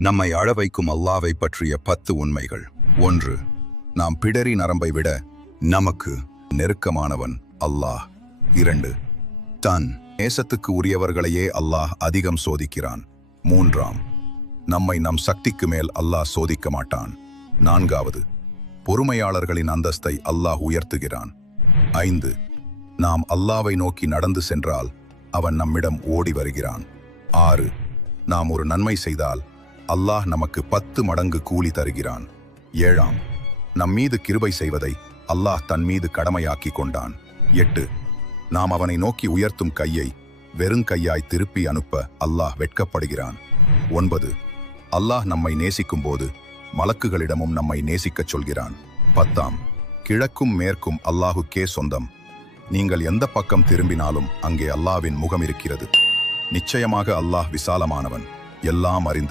நம்மை அழ வைக்கும் அல்லாவை பற்றிய 10 உண்மைகள். 1. நாம் பிடரி நரம்பை விட நமக்கு நெருக்கமானவன் அல்லாஹ். 2. தன் நேசத்துக்கு உரியவர்களையே அல்லாஹ் அதிகம் சோதிக்கிறான். 3. நம்மை நம் சக்திக்கு மேல் அல்லாஹ் சோதிக்க மாட்டான். 4. பொறுமையாளர்களின் அந்தஸ்தை அல்லாஹ் உயர்த்துகிறான். 5. நாம் அல்லாவை நோக்கி நடந்து சென்றால் அவன் நம்மிடம் ஓடி வருகிறான். 6. நாம் ஒரு நன்மை செய்தால் அல்லாஹ் நமக்கு 10 மடங்கு கூலி தருகிறான். 7. நம் மீது கிருபை செய்வதை அல்லாஹ் தன் மீது கடமையாக்கி கொண்டான். 8. நாம் அவனை நோக்கி உயர்த்தும் கையை வெறுங்கையாய் திருப்பி அனுப்ப அல்லாஹ் வெட்கப்படுகிறான். 9. அல்லாஹ் நம்மை நேசிக்கும் போது மலக்குகளிடமும் நம்மை நேசிக்கச் சொல்கிறான். 10. கிழக்கும் மேற்கும் அல்லாஹுக்கே சொந்தம். நீங்கள் எந்த பக்கம் திரும்பினாலும் அங்கே அல்லாஹ்வின் முகம் இருக்கிறது. நிச்சயமாக அல்லாஹ் விசாலமானவன், எல்லாம் அறிந்தவன்.